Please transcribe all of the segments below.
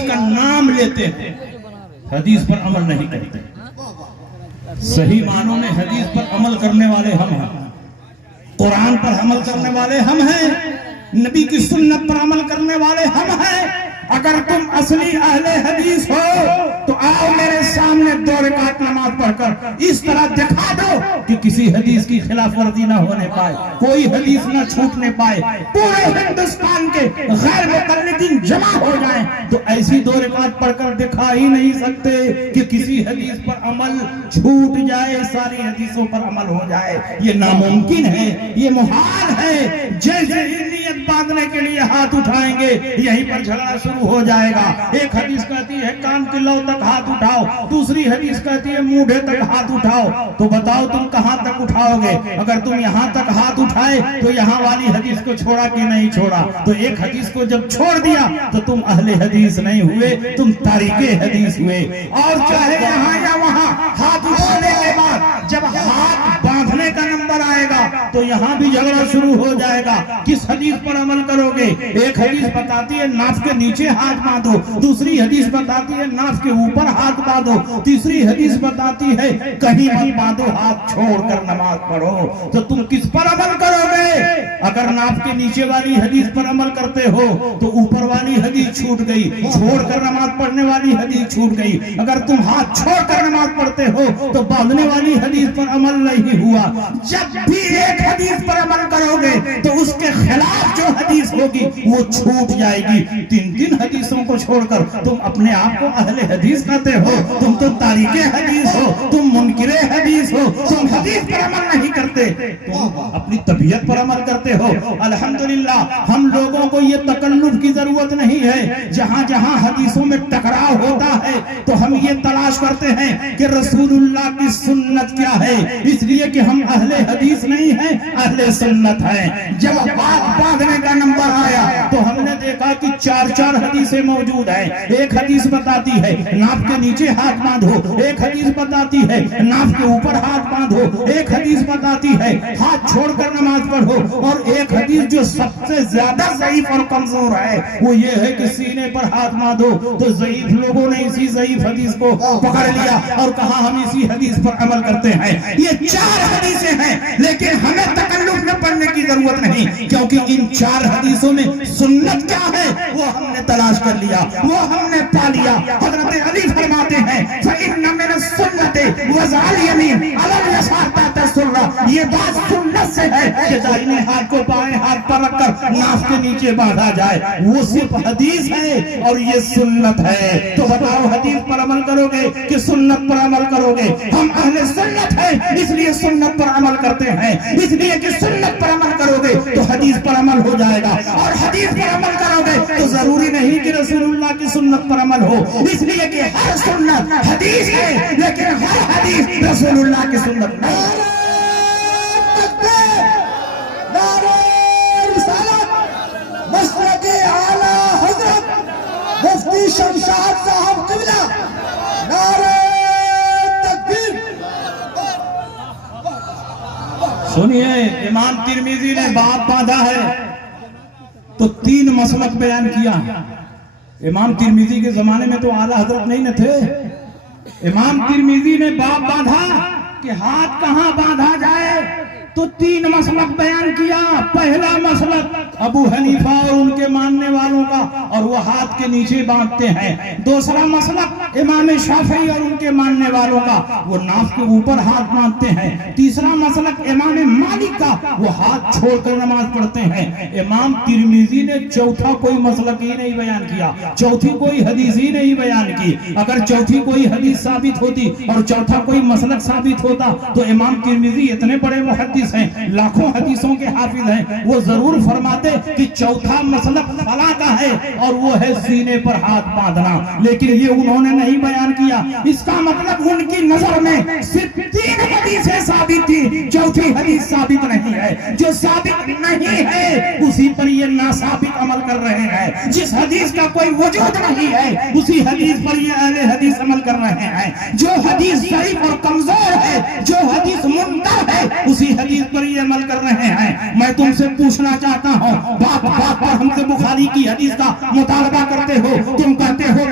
حدیث کا نام لیتے ہیں، حدیث پر عمل نہیں کرتے۔ صحیح معنوں میں حدیث پر عمل کرنے والے ہم ہیں، قرآن پر عمل کرنے والے ہم ہیں، نبی کی سنت پر عمل کرنے والے ہم ہیں۔ اگر تم اصلی اہل حدیث ہو تو آؤ میرے سامنے 2 رکعت نماز پڑھ کر اس طرح دکھا دو کہ کسی حدیث کی خلاف ورزی نہ ہونے پائے، کوئی حدیث نہ چھوٹنے پائے، پورے ہندوستان کے غیر مقلدین جمع ہو جائیں تو ایسی 2 رکعت پڑھ کر دکھا ہی نہیں سکتے کہ کسی حدیث پر عمل چھوٹ جائے، ساری حدیثوں پر عمل ہو جائے۔ یہ ناممکن ہے، یہ محال ہے۔ جیسے ہی نیت باندھنے کے لیے ہاتھ اٹھائیں گے یہیں پر جھگڑا شروع ہو جائے گا۔ ایک حدیث کہتی ہے کان کی لو تک ہاتھ اٹھاؤ، دوسری حدیث کہتی ہے مونڈھے تک ہاتھ اٹھاؤ، تو بتاؤ تم کہاں تک اٹھاؤ گے؟ اگر تم یہاں تک ہاتھ اٹھائے تو یہاں والی حدیث کو چھوڑا کہ نہیں چھوڑا؟ تو ایک حدیث کو جب چھوڑ دیا تو تم اہل حدیث نہیں ہوئے، تم تاریخ حدیث ہوئے۔ اور چاہے یہاں یا وہاں ہاتھ اٹھانے کے بعد جب ہاتھ باندھنے کا نمبر آئے گا تو یہاں بھی جھگڑا شروع ہو جائے گا، کس حدیث پر عمل کرو گے؟ ایک حدیث بتاتی ہے ناف کے نیچے ہاتھ باندھو، دوسری حدیث بتاتی ہے ناف کے اوپر ہاتھ باندھو، تیسری حدیث بتاتی ہے کہیں مت باندھو، ہاتھ چھوڑ کر نماز پڑھو۔ تو تم کس پر عمل کرو گے؟ اگر ناف کے نیچے والی حدیث پر عمل کرتے ہو تو اوپر والی حدیث چھوٹ گئی، چھوڑ کر نماز پڑھنے والی حدیث چھوٹ گئی۔ اگر تم ہاتھ چھوڑ کر نماز پڑھتے ہو تو باندھنے والی حدیث پر عمل نہیں ہوا۔ جب بھی ایک حدیث پر عمل کرو گے تو اس کے خلاف جو حدیث ہوگی وہ چھوٹ جائے گی۔ 3 حدیثوں کو چھوڑ کر تم اپنے آپ کو اہل حدیث کہتے ہو، تم تو تاریخ حدیث ہو، تم منکر حدیث ہو، تم حدیث پر عمل نہیں کرتے، تم اپنی طبیعت پر عمل کرتے ہو۔ الحمدللہ ہم لوگوں کو یہ تکلف کی ضرورت نہیں ہے۔ جہاں جہاں حدیثوں میں ٹکراؤ ہوتا ہے تو ہم یہ تلاش کرتے ہیں کہ رسول اللہ کی سنت کیا ہے، اس لیے کہ ہم اہل حدیث نہیں ہیں، اہل سنت ہیں۔ جب بات باندھنے کا نمبر آیا تو ہم نے دیکھا کہ 4 حدیثیں موجود ہیں۔ ایک حدیث بتاتی ہے ناف کے نیچے ہاتھ باندھو، ایک حدیث بتاتی ہے ناف کے اوپر ہاتھ باندھو، ایک حدیث بتاتی ہے ہاتھ چھوڑ کر نماز پڑھو، اور ایک حدیث جو سب سے زیادہ ضعیف اور کمزور ہے وہ یہ ہے کہ سینے پر ہاتھ باندھو۔ تو ضعیف لوگوں نے اسی ضعیف حدیث کو پکڑ لیا اور کہا ہم اسی حدیث پر عمل کرتے ہیں۔ یہ 4 حدیثیں ہیں لیکن ہمیں تکلف میں پڑھنے کی ضرورت نہیں، کیونکہ ان 4 حدیثوں میں سنت کیا ہے وہ ہم نے تلاش کر لیا، وہ ہم نے پا لیا۔ حضرت علی فرماتے ہیں فَإِنَّ مِنَ السُّنَّةِ وَضْعَ الْيَمِينِ عَلَى الْيَسَارِ تَحْتَ السُّرَّةِ۔ یہ بات سنت سے ہے کہ دائیں ہاتھ کو بائیں ہاتھ پر رکھ کر ناف کے نیچے باندھا جائے، وہ صرف حدیث ہے اور یہ سنت ہے۔ تو بتاؤ حدیث پر عمل کرو گے کہ سنت پر عمل کرو گے؟ ہم اہل سنت ہیں اس لیے سنت پر عمل کرتے ہیں، اس لیے کہ سنت پر عمل کرو گے تو حدیث پر عمل ہو جائے گا، اور حدیث پر عمل کرو گے تو ضروری نہیں کہ رسول اللہ کی سنت پر عمل ہو، اس لیے کہ ہر سنت حدیث ہے لیکن ہر حدیث رسول اللہ کی سنت نہیں۔ مفتی شمشاد صاحب قبلہ نعرہ تکبیر۔ سنیے امام ترمذی نے باب باندھا ہے تو 3 مسلک بیان کیا۔ امام ترمذی کے زمانے میں تو اعلیٰ حضرت نہیں نہ تھے۔ امام ترمذی نے باب باندھا کہ ہاتھ کہاں باندھا جائے تو 3 مسلک بیان کیا۔ پہلا مسلک ابو حنیفہ اور ان کے ماننے والوں کا، اور وہ ہاتھ کے نیچے باندھتے ہیں۔ دوسرا مسلک امام شافعی اور ان کے ماننے والوں کا، وہ ناف کے اوپر ہاتھ باندھتے ہیں۔ تیسرا مسلک امام مالک کا، وہ ہاتھ چھوڑ کر نماز پڑھتے ہیں۔ امام ترمذی نے چوتھا کوئی مسلک ہی نہیں بیان کیا، چوتھی کوئی حدیث ہی نہیں بیان کی۔ اگر چوتھی کوئی حدیث ثابت ہوتی اور چوتھا کوئی مسلک ثابت ہوتا تو امام ترمذی اتنے بڑے محدث ہیں، لاکھوں حدیثوں کے حافظ ہیں، وہ ضرور فرماتے کہ چوتھا مسلک فلاں کا ہے اور وہ ہے سینے پر ہاتھ باندھنا، لیکن یہ انہوں نے نہیں بیان کیا۔ اس کا مطلب ان کی نظر میں صرف 3 حدیثیں ثابت تھی، چوتھی حدیث ثابت نہیں ہے۔ جو ثابت نہیں ہے اسی پر یہ ناثابت عمل کر رہے ہیں، جس حدیث کا کوئی وجود نہیں ہے اسی حدیث پر یہ اہل حدیث عمل کر رہے ہیں۔ جو حدیث ضعیف اور کمزور ہے، جو حدیث منکر ہے، اسی حدیث پر یہ عمل کر رہے ہیں۔ میں تم سے پوچھنا چاہتا ہوں، بات بات پر ہم سے بخاری کی حدیث کا مطالبہ کرتے ہو، تم کہتے ہو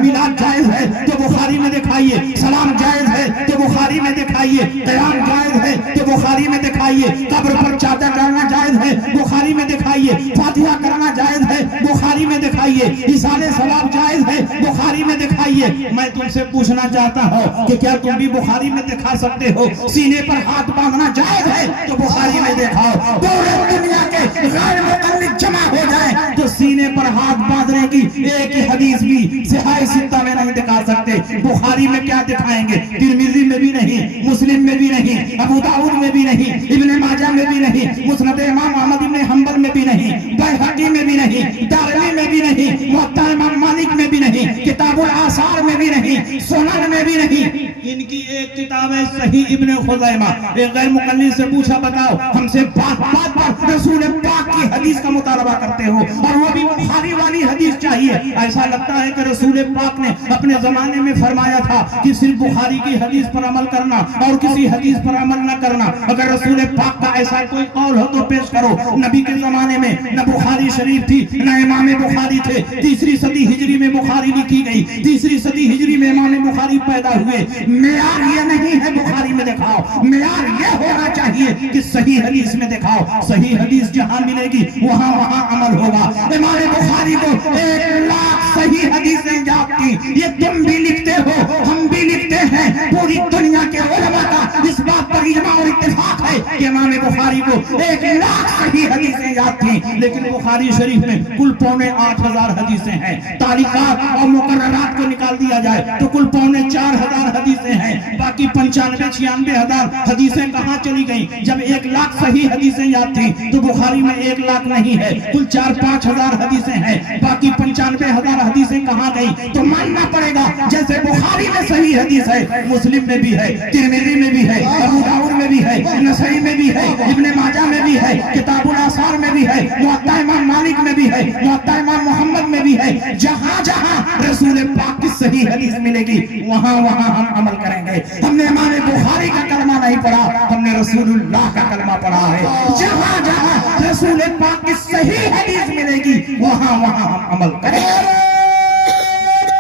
میں دکھائیے، قیام جائز ہے تو بخاری میں دکھائیے، قبر پر چادر ڈالنا جائز ہے بخاری میں دکھائیے، فاتحہ کرنا جائز ہے بخاری میں دکھائیے، ایصال ثواب جائز ہے بخاری میں دکھائیے۔ میں تم سے پوچھنا چاہتا ہوں کہ کیا تم بھی بخاری میں دکھا سکتے ہو سینے پر ہاتھ باندھنا جائز ہے تو بخاری میں دکھاؤ۔ پورے دنیا کے غیر مقلد جمع ہو جائیں تو سینے پر ہاتھ باندھنے کی ایک ہی حدیث بھی صحیح ستہ میں نہیں دکھا سکتے۔ بخاری میں کیا دکھائیں گے؟ ترمذی میں بھی نہیں، مسلم میں بھی نہیں، ابو داؤد میں بھی نہیں، ابن ماجہ میں بھی نہیں، مسند امام احمد بن حنبل میں بھی نہیں، بیہقی میں بھی نہیں، دارمی میں بھی نہیں، موطا امام مالک میں بھی نہیں، کتاب الآثار میں بھی نہیں، سنن میں بھی نہیں۔ ان کی ایک کتاب ہے صحیح ابن خزیمہ۔ ایک غیر مقلد سے پوچھا بتاؤ ہم سے بات بات پر رسول پاک کی حدیث کا مطالبہ کرتے ہو اور وہ بھی بخاری والی حدیث چاہیے۔ ایسا لگتا ہے کہ رسول پاک نے اپنے زمانے میں فرمایا تھا کہ صرف بخاری کی حدیث پر عمل کرنا اور کسی حدیث پر عمل نہ کرنا۔ اگر رسول پاک کا ایسا کوئی قول ہو تو پیش کرو۔ نبی کے زمانے میں نہ بخاری شریف تھی نہ امام بخاری تھے۔ تیسری صدی ہجری میں بخاری لکھی گئی، تیسری صدی ہجری میں امام بخاری پیدا ہوئے۔ معیار یہ نہیں ہے بخاری میں دکھاؤ، معیار یہ ہونا چاہیے کہ صحیح حدیث میں دکھاؤ۔ صحیح حدیث جہاں ملے گی وہاں عمل ہوگا۔ امام بخاری کو 1,00,000 صحیح حدیثیں یاد تھی۔ یہ تم بھی لکھتے ہو، ہم بھی لکھتے ہیں، پوری دنیا کے علماء کا اس بات پر اجماع اور اتفاق ہے کہ امام بخاری کو 1,00,000 صحیح حدیثیں یاد تھیں، لیکن بخاری شریف میں کل 8,500 حدیثیں ہیں۔ تعلیقات اور مقررات کو نکال دیا جائے تو کل 4,500 حدیثیں ہیں، باقی 95-96,000 حدیثیں کہاں چلی گئیں؟ جب 1,00,000 صحیح حدیثیں یاد تھیں تو بخاری میں 1,00,000 نہیں ہے، کل 4-5 ہزار حدیثیں ہیں، باقی 95,000 حدیثیں کہاں گئیں؟ تو ماننا پڑے گا جیسے بخاری میں صحیح حدیث ہے، مسلم میں بھی ہے، ترمذی میں بھی ہے، ابو داؤد میں بھی ہے، نسائی میں بھی ہے، ابن ماجہ میں بھی ہے، کتاب الآثار میں بھی ہے، موطا امام مالک میں بھی ہے، موطا امام محمد میں بھی ہے۔ جہاں جہاں رسول پاک کی صحیح حدیث ملے گی وہاں ہم عمل کریں گے۔ ہم نے امام بخاری کا کلمہ نہیں پڑھا، ہم نے رسول اللہ کا کلمہ پڑھا ہے۔ جہاں جہاں رسول پاک کی صحیح حدیث ملے گی وہاں ہم عمل کریں گے۔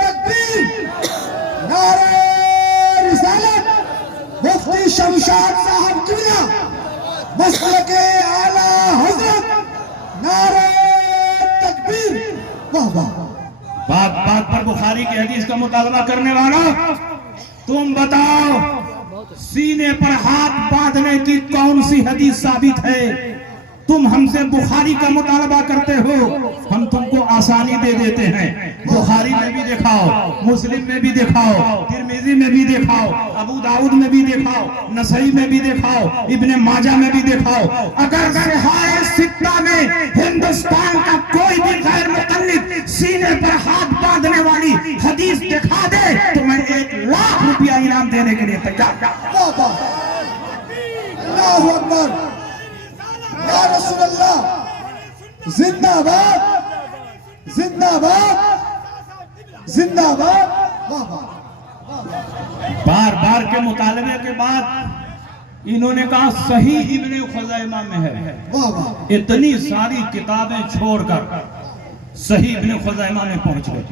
تکبیر، نعرہ رسالت، مفتی شمشاد صاحب قبلہ، مسلک اعلیٰ حضرت، نعرہ تکبیر، واہ واہ۔ بات بات پر بخاری کی حدیث کا مطالبہ کرنے والا تم بتاؤ سینے پر ہاتھ باندھنے کی کون سی حدیث ثابت ہے؟ تم ہم سے بخاری کا مطالبہ کرتے ہو، ہم تم کو آسانی دے دیتے ہیں۔ بخاری میں بھی دکھاؤ، مسلم میں بھی دکھاؤ، ترمذی میں بھی دکھاؤ، ابو داؤد میں بھی دکھاؤ، نسائی میں بھی دکھاؤ، ابن ماجہ میں بھی دکھاؤ۔ اگر صحیح ستہ میں ہندوستان کا کوئی بھی غیر مقلد سینے پر ہاتھ باندھنے والی حدیث دکھا دے تو میں 1,00,000 روپیہ انعام دینے کے لیے تیار ہوں۔ اللہ اکبر، یا رسول اللہ، زندہ باد، زندہ باد، زندہ باد، واہ واہ۔ بار بار کے مطالبے کے بعد انہوں نے کہا صحیح ابن خزیمہ میں ہے۔ واہ واہ، اتنی ساری کتابیں چھوڑ کر صحیح ابن خزیمہ میں پہنچ گئے۔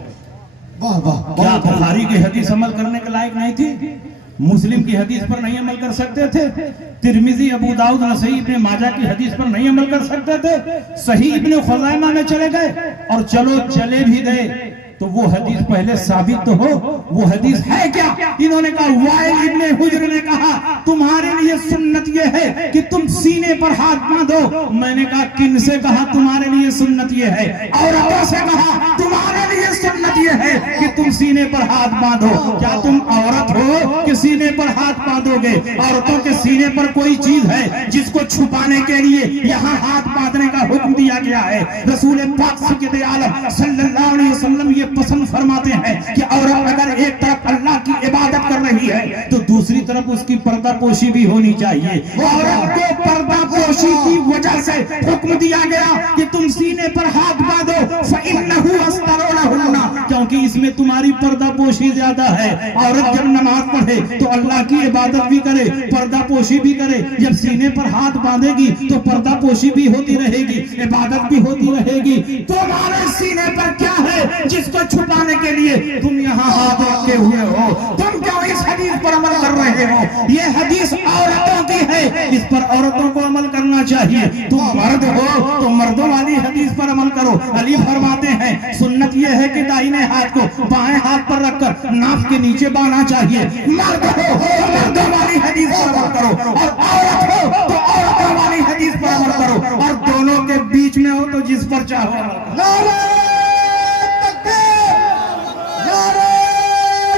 واہ واہ، کیا بخاری کی حدیث عمل کرنے کے لائق نہیں تھی؟ مسلم کی حدیث پر نہیں عمل کر سکتے تھے؟ ترمذی، ابو داؤد، نسائی، ابن ماجہ کی حدیث پر نہیں عمل کر سکتے تھے؟ صحیح ابن خزیمہ میں چلے گئے، اور چلو چلے بھی گئے تو وہ حدیث پہلے ثابت تو ہو، وہ حدیث ہے کیا؟ انہوں نے کہا، وائل ابن حجر نے کہا تمہارے لیے سنت یہ ہے کہ تم سینے پر ہاتھ باندھو۔ میں نے کہا کن سے کہا تمہارے لیے سنت یہ ہے؟ عورتوں سے کہا تمہارے لیے سنت یہ ہے کہ تم سینے پر ہاتھ باندھو۔ کیا تم عورت ہو کہ سینے پر ہاتھ باندھو گے؟ عورتوں کے سینے پر کوئی چیز ہے جس کو چھپانے کے لیے یہاں ہاتھ باندھنے کا حکم دیا گیا ہے؟ رسول پاک سید عالم صلی اللہ علیہ وسلم یہ پسند فرماتے ہیں کہ عورت اگر ایک طرف اللہ کی عبادت کر رہی ہے تو دوسری طرف اس کی پردہ پوشی بھی ہونی چاہیے۔ عورت کو پردہ پوشی کی وجہ سے حکم دیا گیا کہ تم سینے پر ہاتھ باندھو، فَإِنَّهُ أَسْتَرُ لَهُنَّ، کیونکہ اس میں تمہاری پردہ پوشی زیادہ ہے۔ عورت جب نماز پڑھے تو اللہ کی عبادت بھی کرے، پردہ پوشی بھی کرے۔ جب سینے پر ہاتھ باندھے گی تو پردہ پوشی بھی ہوتی رہے گی، عبادت بھی ہوتی رہے گی۔ تمہارے سینے پر کیا ہے جس کو چھپانے کے لیے تم یہاں ہاتھ رکھے ہوئے ہو؟ تم کیوں اس حدیث پر عمل کر رہے رہے ہو، یہ حدیث عورتوں کی ہے، اس پر عورتوں کو عمل کرنا چاہیے. تم مرد ہو تو مردوں والی حدیث پر عمل کرو. علی فرماتے ہیں سنت یہ ہے کہ دائیں ہاتھ کو بائیں ہاتھ پر رکھ کر ناف کے نیچے باندھنا چاہیے. مرد ہو تو مردوں والی حدیث پر عمل کرو، اور عورت ہو تو عورتوں والی حدیث پر عمل کرو، اور دونوں کے بیچ میں ہو تو جس پر چاہو عمل کرو. نعرہ تکبیر، نعرہ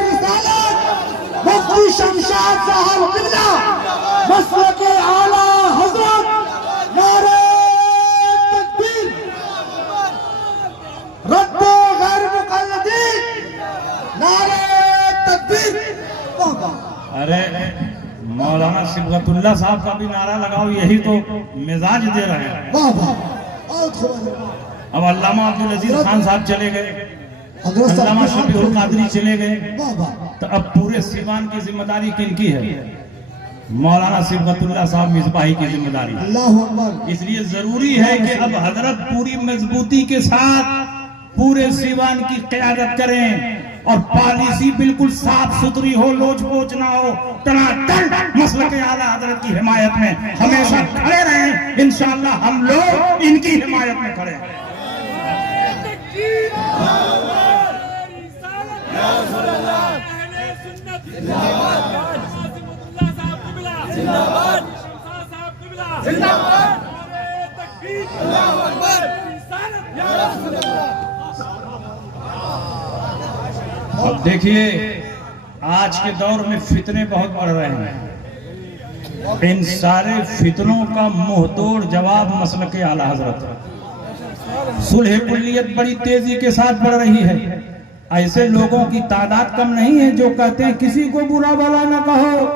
رسالت، مفتی شمشاد صاحب قبلہ مسلک اعلیٰ حضرت، نعرہ تکبیر، رد غیر مقلدین، نعرہ تکبیر. ارے مولانا صبغت اللہ صاحب کا بھی نعرہ لگاؤ، یہی تو مزاج دے رہے ہیں. واہ واہ، بہت خوب. اب علامہ عبدالعزیز خان صاحب چلے گئے، حضرت علامہ شفیع القادری چلے گئے، واہ واہ، تو اب پورے سیوان کی ذمہ داری کن کی ہے؟ مولانا صبغت اللہ صاحب مصباحی کی ذمہ داری ہے. اللہ اکبر. اس لیے ضروری ہے کہ اب حضرت پوری مضبوطی کے ساتھ پورے سیوان کی قیادت کریں، اور پالیسی بالکل صاف ستھری ہو، لوچ پوچ نہ ہو، ٹناٹن مسلک اعلیٰ حضرت کی حمایت میں ہمیشہ کھڑے رہیں. انشاءاللہ ہم لوگ ان کی حمایت میں کھڑے ہیں. اب دیکھیے آج کے دور میں فتنے بہت بڑھ رہے ہیں، ان سارے فتنوں کا منہ توڑ جواب مسلک اعلیٰ حضرت ہے. صلح کلیت بڑی تیزی کے ساتھ بڑھ رہی ہے. ایسے لوگوں کی تعداد کم نہیں ہے جو کہتے ہیں کسی کو برا بھلا نہ کہو،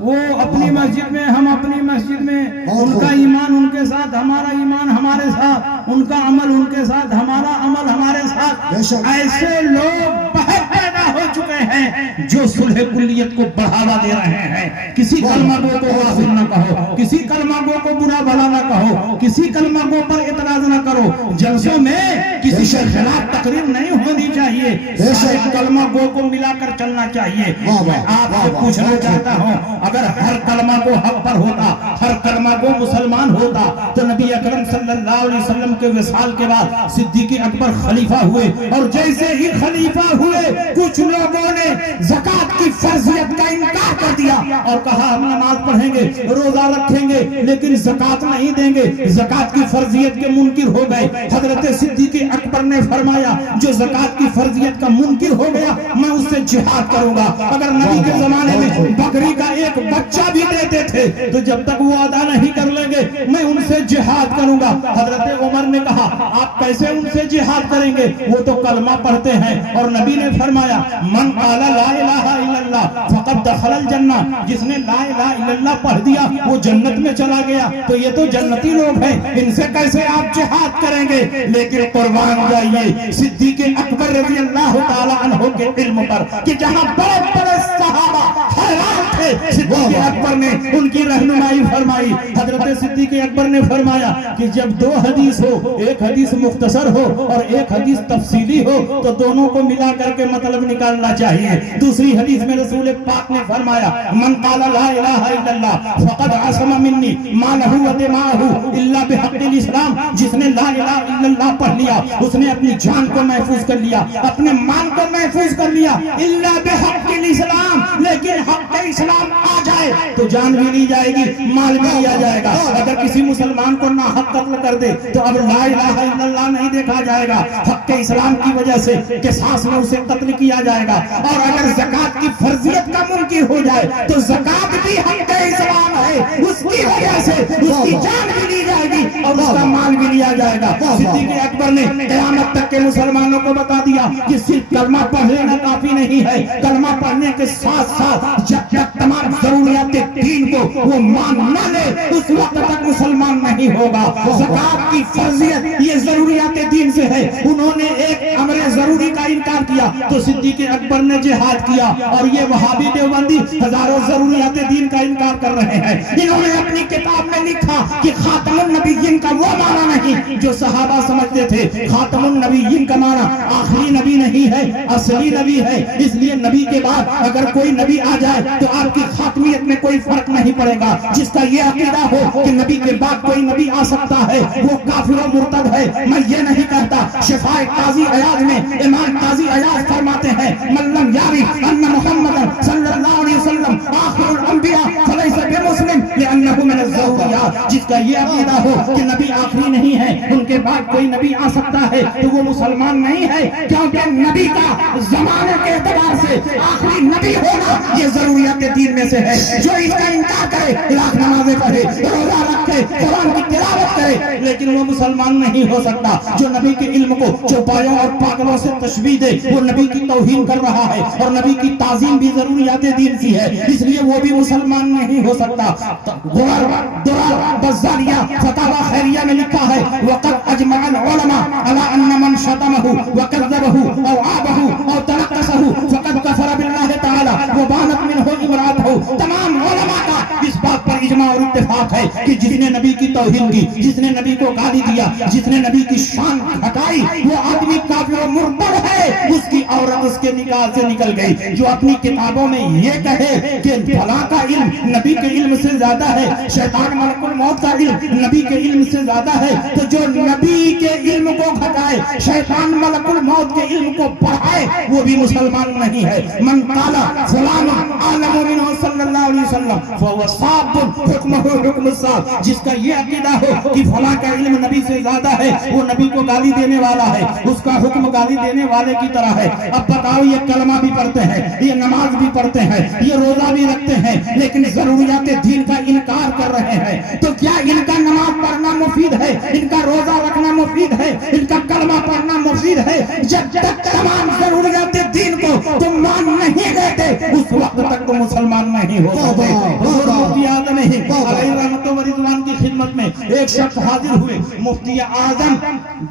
وہ اپنی مسجد میں ہم اپنی مسجد میں، ان کا ایمان ان کے ساتھ، ہمارا ایمان ہمارے ساتھ، ان کا عمل ان کے ساتھ، ہمارا عمل ہمارے ساتھ. ایسے لوگ بہت پیدا ہو چکے ہیں جو صلح کلیت کو بڑھاوا دے رہے ہیں. کسی کلمہ گو کو کافر نہ کہو، کسی کلمہ گو کو برا بھلا نہ کہو، کسی کلمہ گو پر اعتراض نہ کرو. جلسوں میں کسی کے خلاف تقریر نہیں ہونی چاہیے، سارے کلمہ گو کو ملا کر چلنا چاہیے. میں آپ سے پوچھنا چاہتا ہوں اگر ہر کلمہ گو حق پر ہوتا، ہر کلمہ گو مسلمان ہوتا، تو نبی اکرم صلی اللہ علیہ وسلم کے وصال کے بعد صدیق اکبر خلیفہ ہوئے، اور جیسے ہی خلیفہ ہوئے کچھ لوگوں نے زکوٰۃ کی فرضیت کا انکار کر دیا اور کہا ہم نماز پڑھیں گے، روزہ رکھیں گے، لیکن زکوٰۃ نہیں دیں گے. زکوٰۃ کی فرضیت کے منکر ہو گئے. حضرت صدیق اکبر نے فرمایا جو زکوٰۃ کی فرضیت کا منکر ہو گیا میں اس سے جہاد کروں گا. اگر نبی کے زمانے میں بکری کا ایک بچہ بھی دیتے تھے تو جب تک وہ ادا نہیں کر لیں گے میں ان سے جہاد کروں گا. حضرت عمر نے کہا آپ کیسے ان سے جہاد کریں گے، وہ تو کلمہ پڑھتے ہیں. اور نبی نے فرمایا من قال لا الہ الا اللہ فقد دخل الجنہ، جس نے لا الہ الا اللہ پڑھ دیا وہ جنت میں چلا گیا. تو یہ تو جنتی لوگ ہیں، ان سے کیسے آپ جہاد کریں گے؟ لیکن قربان جائیے صدیق اکبر رضی اللہ تعالی عنہ کے علم پر کہ جہاں بڑے بڑے صحابہ حیران تھے، صدیق اکبر نے ان کی رہنمائی فرمائی. حضرت صدیق اکبر نے فرمایا کہ جب دو حدیث ہو، ایک حدیث مختصر ہو اور ایک حدیث تفصیلی ہو، تو دونوں کو ملا کر کے مطلب نکالنا چاہیے. دوسری حدیث میں رسول پاک نے فرمایا من قال لا الہ الا اللہ فقد عصم منی مالہ و دماغہ الا بحق الاسلام، جس نے لا الہ الا اللہ پڑھ لیا اس نے اپنی جان کو محفوظ کر لیا، اپنے مال کو محفوظ کر لیا، الا بحق الاسلام، لیکن حق اسلام آ جائے تو جان بھی لی جائے گی، مال بھی لیا جائے گا. اگر کسی مسلمان کو ناحق قتل کر دے تو اب لا الہ الا اللہ نہیں دیکھا جائے گا، حق اسلام کی وجہ سے قصاص میں اسے قتل کیا جائے گا. اور اگر زکوٰۃ کی فرضیت کا منکر ہو جائے تو زکوٰۃ بھی حق اسلام ہے، اس کی وجہ سے اس کی جان بھی لی جائے گی اور اس کا مال بھی لیا جائے گا. صدیق اکبر نے قیامت تک کے مسلمانوں کو بتا دیا کہ صرف کلمہ پڑھ لینا کافی نہیں ہے، کلمہ پڑھنے کے ساتھ ساتھ جب تک تمام ضروریات دین کو وہ مان نہ لے اس وقت تک مسلمان نہیں ہوگا. زکوٰۃ کی فرضیت یہ ضروریات دین سے ہے. انہوں نے ایک امر ضروری کا انکار کیا تو صدیق اکبر نے جہاد کیا، اور یہ وہابی دیوبندی ہزاروں ضروریات دین کا انکار کر رہے ہیں۔ انہوں نے اپنی کتاب میں لکھا کہ خاتم النبیین کا وہ معنی نہیں جو صحابہ سمجھتے تھے۔ خاتم النبیین کا معنی آخری نبی نہیں ہے، اصلی نبی ہے۔ اس لیے نبی کے بعد اگر کوئی نبی آ جائے تو آپ کی خاتمیت میں کوئی فرق نہیں پڑے گا۔ جس کا یہ عقیدہ ہو کہ نبی کے بعد کوئی نبی آ سکتا ہے وہ کافر و مرتد ہے۔ میں یہ نہیں کہتا۔ شفاء قاضی عیاض میں امام قاضی عیاض فرماتے ہیں من لم یعرف ان محمد صلی اللہ علیہ وسلم آخر الانبیاء فلیس بمسلم لانہ من الضروریات۔ جس کا یہ عقیدہ ہو کہ نبی آخری نہیں ہے، ان کے بعد کوئی نبی آ سکتا ہے، تو وہ مسلمان نہیں ہے، کیونکہ نبی کا زمانے کے اعتبار سے آخری نبی ہونا یہ ضروریات دین میں سے ہے۔ جو اس کا انکار کرے، لاکھ نمازیں پڑھے، روزہ رکھے، قرآن کی تلاوت کرے، لیکن وہ مسلمان نہیں ہو سکتا۔ جو نبی کے علم کو چوپایوں اور پاگلوں سے تشبیہ دے وہ نبی کی توہین کر رہا ہے، اور نبی کی تعظیم بھی ضروریات دین کی ہے، اس لیے وہ بھی مسلمان نہیں ہو سکتا۔ غرر درر بزاریہ فتاوی خیریہ میں لکھا ہے وقد اجمع العلماء على ان من شتمه وكذبه او عابه او تنقصه فقد كفر بالله تعالى وبانت منه امراته۔ تمام علماء کا اس بات پر اجماع اور اتفاق ہے کہ جس نے نبی کی توہین کی، جس نے نبی کو گالی دیا، جس نے نبی کی شان ہٹائی، وہ آدمی کافر و مرتد ہے، اس کی عورت اس کے نکاح سے نکل گئی۔ جو اپنی کتابوں میں یہ کہے کہ فلاں کا علم نبی کے علم سے زیادہ ہے، شیطان ملک الموت کا علم نبی کے علم سے زیادہ ہے، تو جو نبی کے علم کو گھٹائے، شیطان ملک الموت کے علم کو بڑھائے، وہ بھی مسلمان نہیں ہے۔ من قال فلان عالم منہ صلی اللہ علیہ وسلم فهو صاب حکمہ حکم الصاب۔ جس کا یہ عقیدہ ہو کہ فلاں کا علم نبی سے زیادہ ہے، وہ نبی کو گالی دینے والا ہے، اس کا حکم گالی دینے والے کی طرح ہے۔ اب بتاؤ، یہ کلمہ بھی پڑھتے ہیں، یہ نماز بھی پڑھتے ہیں، یہ روزہ بھی رکھتے ہیں، لیکن ضروریات دین کا انکار کر رہے ہیں، تو کیا ان کا نماز پڑھنا مفید ہے؟ ان کا روزہ رکھنا مفید ہے؟ ان کا کلمہ پڑھنا مفید ہے؟ جب تک تمام ضروریات دین کو تم مان نہیں لیتے اس وقت تک تو مسلمان نہیں ہو سکتے۔ حضور مفتی اعظم علیہ رحمت و رضوان کی خدمت میں ایک شخص حاضر ہوئے۔ مفتی اعظم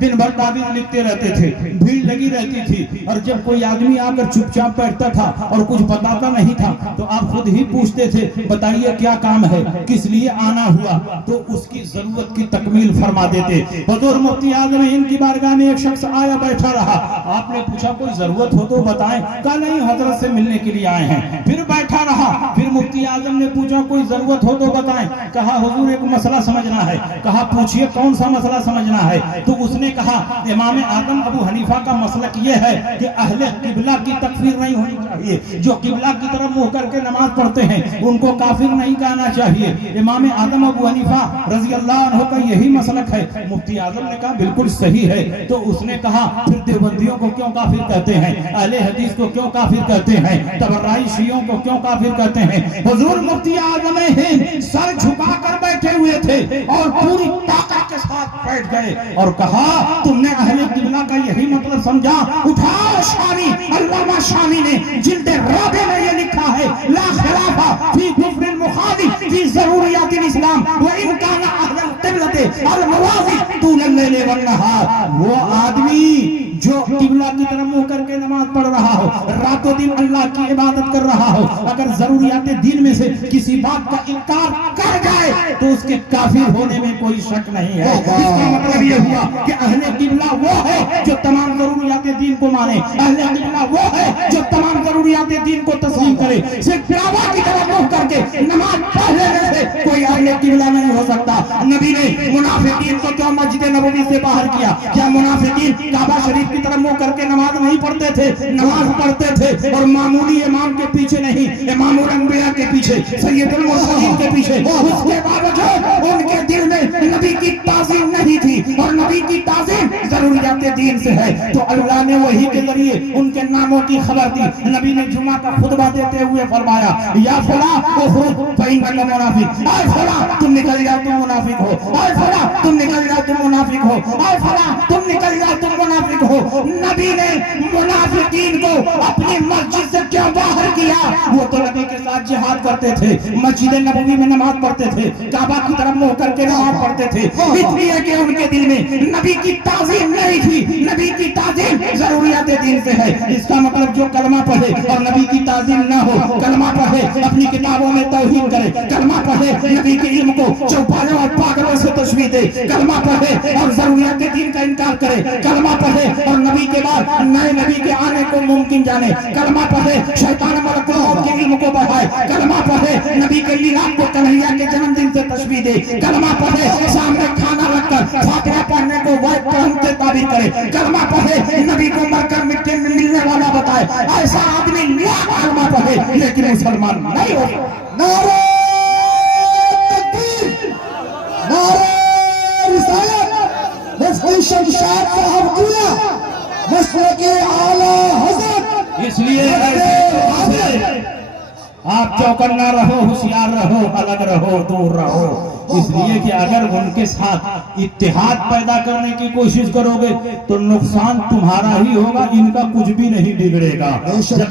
دن بھر تعبیر لکھتے رہتے تھے، بھیڑ لگی رہتی تھی، اور جب کوئی آدمی آ کر چپ چاپ بیٹھتا تھا اور کچھ بتاتا نہیں تھا تو آپ خود ہی پوچھتے تھے بتائیے کیا کام ہے، کس لیے آنا ہوا، تو اس کی ضرورت کی تکمیل فرما دیتے۔ حضور مفتی اعظم ان کی بارگاہ میں ایک شخص آیا بیٹھا رہا، آپ نے پوچھا کوئی ضرورت ہو تو بتائیں، کہا نہیں حضرت سے ملنے کے لیے آئے ہیں۔ پھر بیٹھا رہا، پھر مفتی اعظم نے پوچھا کوئی ضرورت ہو تو بتائیں، کہا حضور ایک مسئلہ سمجھنا ہے۔ کہا پوچھئے کون سا مسئلہ سمجھنا ہے؟ تو اس نے کہا امام اعظم ابو حنیفہ کا مسلک یہ ہے کہ اہل قبلہ کی تکفیر نہیں ہونی چاہیے، جو قبلہ کی طرف منہ کر کے نماز پڑھتے ہیں ان کو کافر نہیں کہنا چاہیے۔ امام اعظم ابو حنیفہ رضی اللہ عنہ کا یہی مسلک ہے۔ مفتی اعظم نے کہا بالکل صحیح ہے۔ تو اس نے کہا پھر دیوبندیوں کو کیوں کافر کہتے ہیں، اہل حدیث کو کیوں کافر کہتے ہیں، تبرعی شیعوں کو کیوں کافر کہتے ہیں؟ حضور مفتی اعظم ہند سر جھکا کر بیٹھے ہوئے تھے اور پوری طاقت کے ساتھ بیٹھ گئے اور کہا تم نے اہل قبلہ کا یہی مطلب سمجھا؟ اٹھاؤ شانی، علامہ شانی نے جلد رابع میں یہ لکھا ہے لا خلافہ فی کفر المخالف فی ضروریات الاسلام وان کان اہل القبلہ المواظب طول اللیل والنہار۔ وہ آدمی جو قبلہ کی طرف منہ کر کے نماز پڑھ رہا ہو، رات و دن اللہ کی عبادت کر رہا ہو، اگر ضروریات دین میں سے کسی بات کا انکار کر جائے تو اس کے کافر ہونے میں کوئی شک نہیں ہے۔ اس کا مطلب یہ ہوا کہ اہل قبلہ وہ ہے جو تمام ضروریات دین کو مانے، اہل قبلہ وہ ہے جو تمام ضروریات دین کو تسلیم کرے۔ صرف کعبہ کی طرف منہ کر کے نماز پڑھ لینے سے کوئی اہل قبلہ نہیں ہو سکتا۔ نبی نے منافقین کو کیوں مسجد نبوی سے باہر کیا؟ کیا منافقین کعبہ شریف کی طرف منہ کر کے نماز نہیں پڑھتے تھے؟ نماز پڑھتے تھے، اور معمولی امام کے پیچھے نہیں، امام الانبیاء کے پیچھے، سید المرسلین کے پیچھے۔ اس کے باوجود ان کے دل میں نبی کی تعظیم نہیں تھی، اور نبی کی تعظیم ضروریات دین سے ہے، تو اللہ نے وحی کے ذریعے ان کے ناموں کی خبر دی۔ نبی نے جمعہ کا خطبہ دیتے ہوئے فرمایا یا فلاں اخرج فإنک منافق، اے فلاں تم نکل جاؤ تم منافق ہو، اے فلاں تم نکل جاؤ تم منافق ہو، اے فلاں تم نکل جاؤ تم منافق ہو۔ نبی نے منافقین کو اپنی مسجد سے کیوں باہر کیا؟ وہ تو نبی کے ساتھ بعد جہاد کرتے تھے, مسجد نبوی میں نماز پڑھتے تھے, کعبہ کی طرف منہ کر کے نماز پڑھتے تھے, اس لیے کہ ان کے دل میں نبی کی تعظیم نہیں تھی. نبی کی تعظیم ضروریات دین سے ہے. اس کا مطلب جو کلمہ پڑھے اور نبی کی تعظیم نہ ہو, کلمہ پڑھے اپنی کتابوں میں توہین کرے, کلمہ پڑھے نبی کے علم کو چوپایوں اور پاگلوں سے تشبیہ دے, کلمہ پڑھے اور ضروریات دین کا انکار کرے, کلمہ پڑھے اور نبی کے بعد نئے نبی کے آنے کو ممکن جانے, کلمہ پڑھے شیطان ملک الموت کے علم کو بڑھائے, کلمہ پڑھے نبی کے لیلات کو کنہیا کے جنم دن سے تشبیہ دے, کلمہ پڑھے سامنے کھانا رکھ کر فاتحہ پڑھنے کو وائٹ پڑھن سے تعبیر کرے, کلمہ پڑھے نبی کو مر کر مٹی میں ملنے والا بتائے. ایسا آدمی لاکھ کلمہ پڑھے لیکن مسلمان نہیں ہو. نعرہ تکبیر, نعرہ رسالت, مفتی شمشاد صاحب کیا مسلک اعلی حضرت. اس لیے آپ چوکنا رہو, ہوشیار رہو, الگ رہو, دور رہو. اس لیے کہ اگر ان کے ساتھ اتحاد پیدا کرنے کی کوشش کرو گے تو نقصان تمہارا ہی ہوگا, ان کا کچھ بھی نہیں بگڑے گا.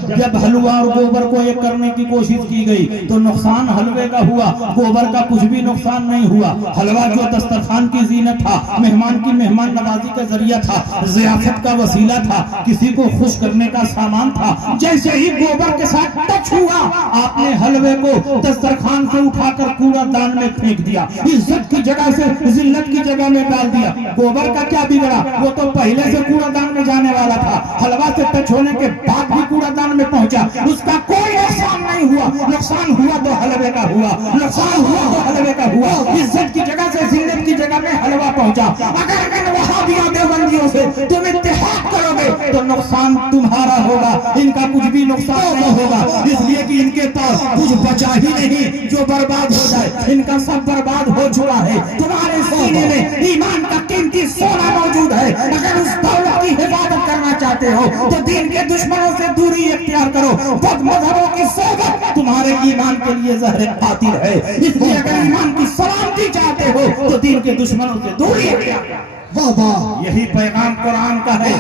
جب حلوہ اور گوبر کو ایک کرنے کی کوشش کی گئی تو نقصان حلوے کا ہوا, گوبر کا کچھ بھی نقصان نہیں ہوا. حلوہ جو دسترخوان کی زینت تھا, مہمان کی مہمان نوازی کا ذریعہ تھا, ضیافت کا وسیلہ تھا, کسی کو خوش کرنے کا سامان تھا, جیسے ہی گوبر کے ساتھ ٹچ ہوا آپ نے حلوے کو دسترخوان سے اٹھا کر کوڑا دان میں پھینک دیا, عزت کی جگہ سے ذلت کی جگہ میں ڈال دیا. گوبر کا کیا بگڑا, وہ تو پہلے سے کوڑا دان میں جانے والا تھا, حلوہ سے ٹچ ہونے کے بعد بھی کوڑا دان میں پہنچا, اس کا کوئی نقصان نہیں ہوا. نقصان ہوا تو حلوے کا ہوا, نقصان ہوا تو حلوے کا ہوا. عزت کی جگہ سے ذلت کی جگہ میں حلوہ پہنچا. اگر ان وہابیوں دیوبندیوں سے تم اتحاد کرو گے تو نقصان تمہارا ہوگا, ان کا کچھ بھی نقصان نہیں ہوگا. اس لیے کہ ان کے پاس کچھ بچا ہی نہیں جو برباد ہو جائے, ان کا سب برباد ہو چکا ہے. تمہارے سینے میں ایمان کا قیمتی سونا موجود ہے. اگر اس دولت کی حفاظت کرنا چاہتے ہو تو دین کے دشمنوں سے دوری اختیار کرو. بد مذہبوں کی صحبت تمہارے ایمان کے لیے زہر قاتل ہے. اس لیے اگر ایمان کی سلامتی چاہتے ہو تو دین کے دشمنوں سے دوری اختیار کرو. واہ واہ, یہی پیغام قرآن کا ہے.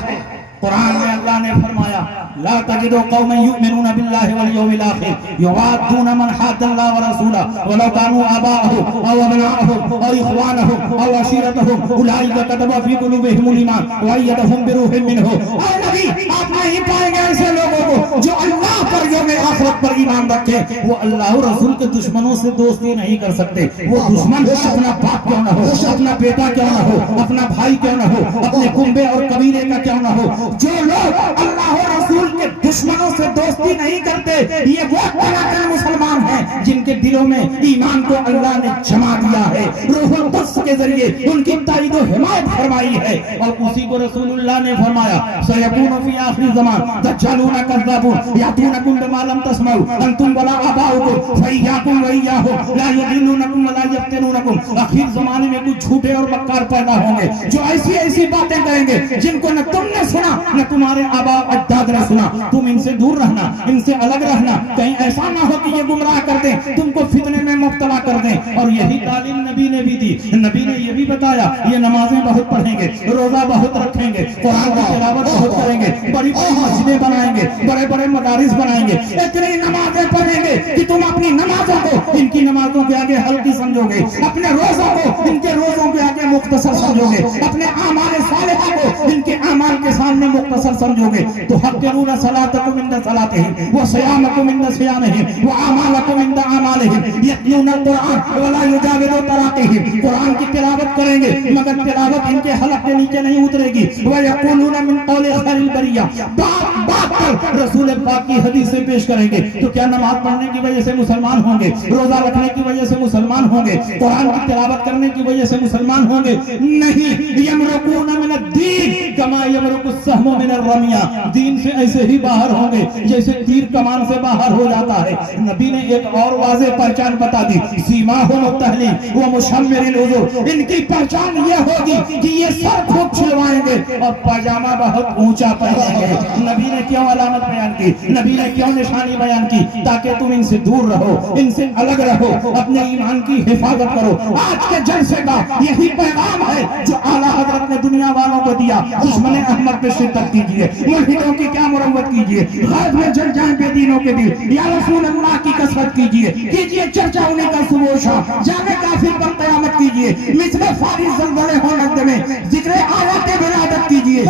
قرآن میں اللہ نے فرمایا لا تجد قوما يؤمنون بالله واليوم الاخر يوادون من حاد الله ورسوله ولو كانوا آباءهم او ابناءهم او اخوانهم او عشيرتهم اولئك كتب في قلوبهم الايمان وايدهم بروح منه. اے نبی آپ نہیں پائیں گے ایسے لوگوں کو جو اللہ پر یوم آخرت پر ایمان رکھے, وہ اللہ اور رسول کے دشمنوں سے دوستی نہیں کر سکتے. وہ دشمن اپنا باپ کیوں نہ ہو, اپنا بیٹا کیوں نہ ہو, اپنا بھائی کیوں نہ ہو, اپنے کنبے اور قبیلے کا کیوں نہ ہو, جو لوگ اللہ اور رسول کے دشمنوں سے دوستی نہیں کرتے یہ وہ کامل مسلمان ہیں جن کے دلوں میں ایمان کو اللہ نے جما دیا ہے, روح القدس کے ذریعے ان کی تائید و حمایت فرمائی ہے. اور اسی کو رسول اللہ نے فرمایا سیکون فی آخر زمان دجالون کذابون یاتونکم بما لم تسمعوا انتم ولا آباؤکم فایاکم وایاہم لا یضلونکم ولا یفتنونکم. آخر زمانے میں کچھ جھوٹے اور مکار پیدا ہوں گے جو ایسی باتیں کریں گے جن کو نہ تم نے سنا نہ تمہارے آبا اجداد نے سنا. تم ان سے دور رہنا, ان سے الگ رہنا, کہیں ایسا نہ ہو کہ یہ گمراہ کر دیں, تم کو فتنے میں مبتلا کر دیں. اور یہی تعلیم نبی نے بھی دی. نبی نے یہ بھی بتایا یہ نمازیں بہت پڑھیں گے, روزہ بہت رکھیں گے, قرآن کی تلاوت بہت کریں گے, بڑی بڑی مسجدیں بنائیں گے, بڑے بڑے مدارس بنائیں گے, اتنی نمازیں پڑھیں گے کہ تم اپنی نمازوں کو ان کی نمازوں کے آگے ہلکی سمجھو گے, اپنے روزوں کو ان کے روزوں کے آگے مختصر سمجھو گے, اپنے اعمال صالحہ کو ان کے اعمال کے سامنے مختصر سمجھو گے. تو حقیرون صلاتکم عند صلاتہم وصیامکم عند صیامہم وآمالکم عند آمالہم یتلون القرآن ولا یجاوز تراقیہم. قرآن کی تلاوت کریں گے مگر تلاوت ان کے حلق کے نیچے نہیں اترے گی. ویقولون من قول خیر البریہ, بات پر رسول پاک کی حدیثیں پیش کریں گے. تو کیا نماز پڑھنے کی وجہ سے مسلمان ہوں گے, روزہ رکھنے کی وجہ سے مسلمان ہوں گے, قرآن کی تلاوت کرنے کی وجہ سے مسلمان ہوں گے؟ نہیں. یمرقون من الدین کما یمرق السہم من الرمیہ, دین سے ایسے ہی باہر ہوں گے جیسے تیر کمان سے باہر ہو جاتا ہے. نبی نے ایک اور واضح پہچان بتا دی, سیماہم التحلیم و مشمر العذر. ان کی پہچان یہ ہوگی کہ یہ سر خوب چھلوائیں گے اور پاجامہ بہت اونچا پہنیں گے. نبی نے کیوں علامت بیان کی, نبی نے کیوں نشانی بیان کی؟ تاکہ تم ان سے سے دور رہو، ان سے الگ رہو، اپنے ایمان کی حفاظت کرو۔ آج کے جلسے کا یہی پیغام ہے جو اعلیٰ حضرت نے دنیا والوں کو دیا۔ دشمن احمد پہ شدت کیجئے، ملحدوں کی کیا مروت کیجئے، غیب میں جل جائیں بے دینوں کے دل، یا رسول اللہ کی کثرت کیجئے چرچا انہیں کا صبح و شام، جامع کافر پر قیامت کیجئے، مثل فارغ زلزلے ہو نقد میں ذکر آیات ولادت کیجئے،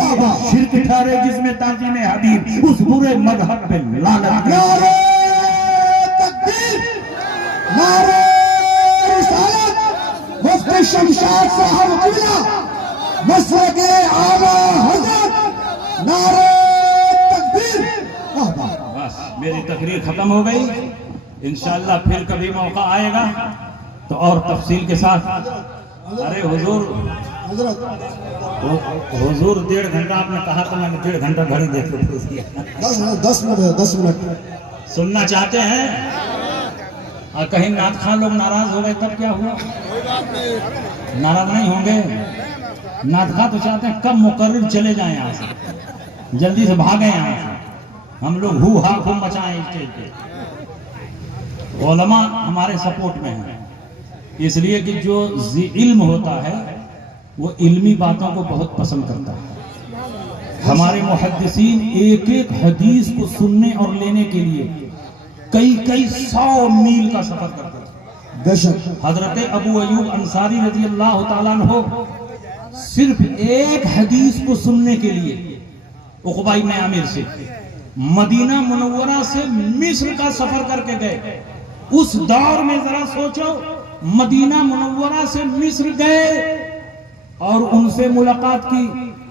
شرک ٹھہرے جس میں تعظیم حبیب، اس برے مذہب پہ لعنت۔ نعرہ تکبیر، نعرہ رسالت، مفتی شمشاد صاحب قبلہ، مسلک اعلیٰ حضرت، نعرہ تکبیر۔ بس میری تقریر ختم ہو گئی، انشاءاللہ پھر کبھی موقع آئے گا تو اور تفصیل کے ساتھ۔ ارے حضور حضور 1.5 گھنٹہ آپ نے کہا تو میں نے 1.5 گھنٹہ گھر دیکھ لیا۔ 10 منٹ ہے، 10 منٹ سننا چاہتے ہیں اور کہیں نعت خواہ لوگ ناراض ہو گئے تب کیا ہوا؟ ناراض نہیں ہوں گے؟ نعت خواہ تو چاہتے ہیں کب مقرر چلے جائیں یہاں سے، جلدی سے بھاگیں یہاں سے، ہم لوگ ہو ہا خوب مچائیں اسٹیج پہ۔ علماء ہمارے سپورٹ میں ہیں، اس لیے کہ جو ذی علم ہوتا ہے وہ علمی باتوں کو بہت پسند کرتا ہے۔ ہمارے محدثین ایک ایک حدیث کو سننے اور لینے کے لیے کئی 100 میل کا سفر کرتے ہیں۔ بے شک حضرت ابو ایوب انصاری رضی اللہ تعالیٰ عنہ صرف ایک حدیث کو سننے کے لیے عقبہ بن عامر سے مدینہ منورہ سے مصر کا سفر کر کے گئے۔ اس دور میں ذرا سوچو، مدینہ منورہ سے مصر گئے اور ان سے ملاقات کی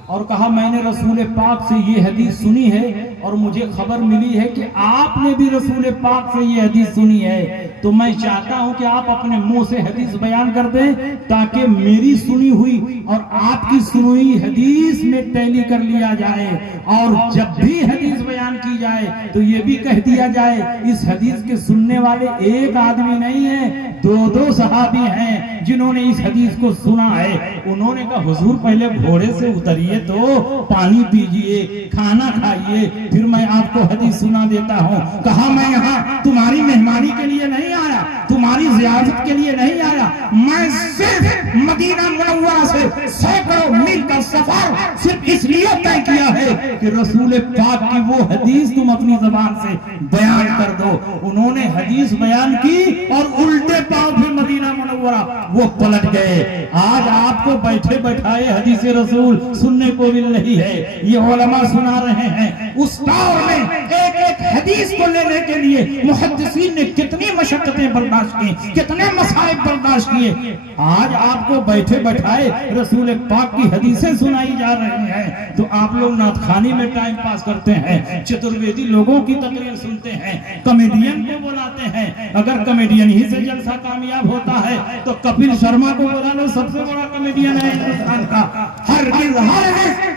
اور کہا میں نے رسول پاک سے یہ حدیث سنی ہے اور مجھے خبر ملی ہے کہ آپ نے بھی رسول پاک سے یہ حدیث سنی ہے، تو میں چاہتا ہوں کہ آپ اپنے منہ سے حدیث بیان کر دیں تاکہ میری سنی ہوئی اور آپ کی سنی ہوئی حدیث میں ٹیلی کر لیا جائے، اور جب بھی حدیث بیان کی جائے تو یہ بھی کہہ دیا جائے اس حدیث کے سننے والے ایک آدمی نہیں ہیں، 2 صحابی ہیں جنہوں نے اس حدیث کو سنا ہے۔ انہوں نے کہا حضور پہلے گھوڑے سے اتریے تو پانی پیجئے، کھانا کھائیے، پھر میں آپ کو حدیث سنا دیتا ہوں۔ کہا میں یہاں تمہاری مہمانی کے لیے نہیں آیا، تمہاری زیارت کے لیے نہیں آیا، میں صرف مدینہ منورہ سے 100 میل کا سفر صرف اس لیے طے کیا ہے کہ رسول پاک کی وہ حدیث تم اپنی زبان سے بیان کر دو۔ انہوں نے حدیث بیان کی اور الٹے پاؤں پھر مدینہ منورہ وہ پلٹ گئے۔ آج آپ کو بیٹھے بیٹھائے حدیث رسول سننے کو مل رہی ہے، یہ علماء سنا رہے ہیں۔ اس دور میں ایک ایک حدیث کو لینے کے لیے محدثین نے کتنی مشقتیں برداشت کی، کتنے مصائب برداشت کیے۔ آج آپ کو بیٹھے بیٹھائے رسول پاک کی حدیثیں سنائی جا رہی ہیں تو آپ لوگ نعت خوانی میں ٹائم پاس کرتے ہیں، چترویدی لوگوں کی تقریر سنتے ہیں، کمیڈین کو بلاتے ہیں۔ اگر کمیڈین ہی سے جلسہ کامیاب ہوتا ہے تو کپل شرما کو بلا لو، سب سے بڑا کمیڈین ہے ہندوستان کا۔ ہرگز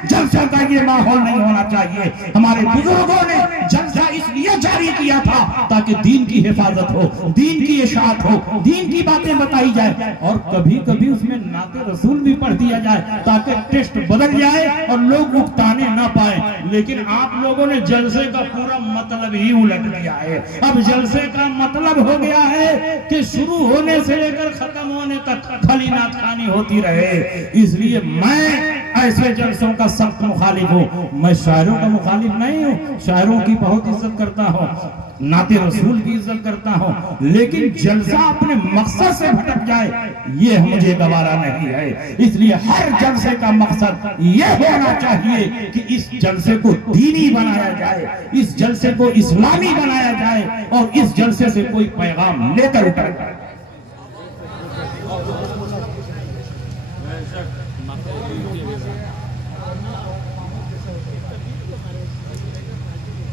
جلسہ کا یہ ماحول نہیں ہونا چاہیے۔ ہمارے بزرگوں نے جلسہ اس لیے جاری کیا تھا تاکہ دین کی حفاظت ہو، دین کی اشاعت ہو، دین کی باتیں بتائی جائے، اور کبھی کبھی اس میں نعت رسول بھی پڑھ دیا جائے تاکہ ٹیسٹ بدل جائے اور لوگ اکتانے نہ پائیں۔ لیکن آپ لوگوں نے جلسے کا پورا مطلب ہی الٹ دیا ہے۔ اب جلسے کا مطلب ہو گیا ہے کہ شروع ہونے سے لے کر ختم ہونے تک خالی نعت خوانی ہوتی رہے۔ اس لیے میں ایسے جلسوں کا سخت مخالف ہوں۔ میں شاعروں کا مخالف نہیں ہوں، شاعروں کی بہت عزت کرتا ہوں، نعت رسول کی عزت کرتا ہوں، لیکن جلسہ اپنے مقصد سے بھٹک جائے یہ مجھے گوارا نہیں ہے۔ اس لیے ہر جلسے کا مقصد یہ ہونا چاہیے کہ اس جلسے کو دینی بنایا جائے، اس جلسے کو اسلامی بنایا جائے اور اس جلسے سے کوئی پیغام لے کر اتر جائے۔